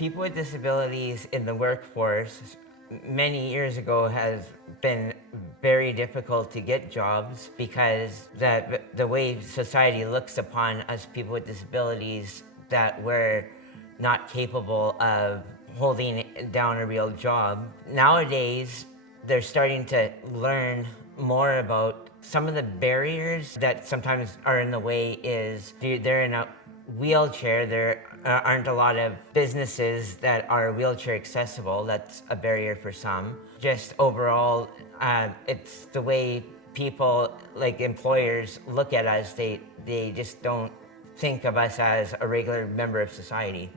People with disabilities in the workforce many years ago has been very difficult to get jobs because the way society looks upon us people with disabilities, that we're not capable of holding down a real job. Nowadays, they're starting to learn more about some of the barriers that sometimes are in the way. Is they're in a wheelchair. There aren't a lot of businesses that are wheelchair accessible. That's a barrier for some. Just overall, it's the way people, like employers, look at us. They just don't think of us as a regular member of society.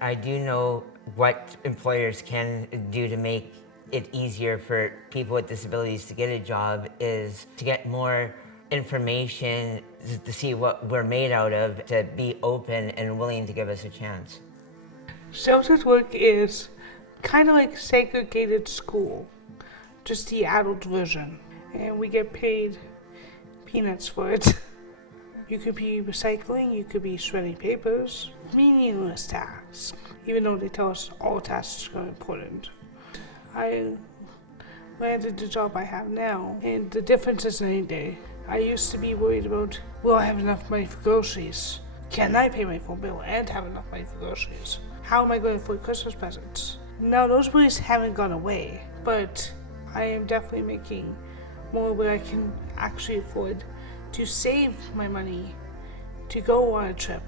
I do know what employers can do to make it easier for people with disabilities to get a job is to get more information, to see what we're made out of, to be open and willing to give us a chance. Sheltered work is kind of like segregated school, just the adult version, and we get paid peanuts for it. You could be recycling, you could be shredding papers, meaningless tasks, even though they tell us all tasks are important. I landed the job I have now, and the difference is night and day. I used to be worried about, will I have enough money for groceries? Can I pay my phone bill and have enough money for groceries? How am I going to afford Christmas presents? Now those worries haven't gone away, but I am definitely making more where I can actually afford to save my money to go on a trip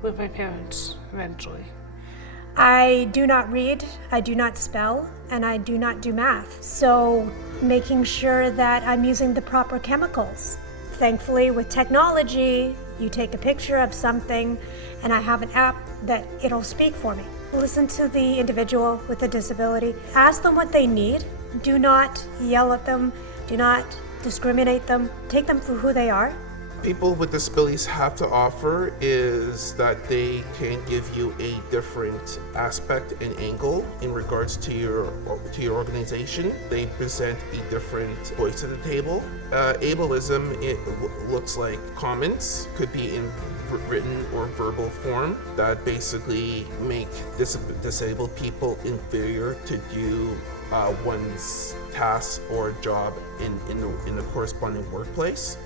with my parents eventually. I do not read, I do not spell, and I do not do math. So making sure that I'm using the proper chemicals. Thankfully, with technology, you take a picture of something and I have an app that it'll speak for me. Listen to the individual with a disability. Ask them what they need. Do not yell at them. Do not discriminate them. Take them for who they are. People with disabilities have to offer is that they can give you a different aspect and angle in regards to your organization. They present a different voice at the table. Ableism, it looks like comments, could be in written or verbal form, that basically make disabled people inferior to do one's task or job in the corresponding workplace.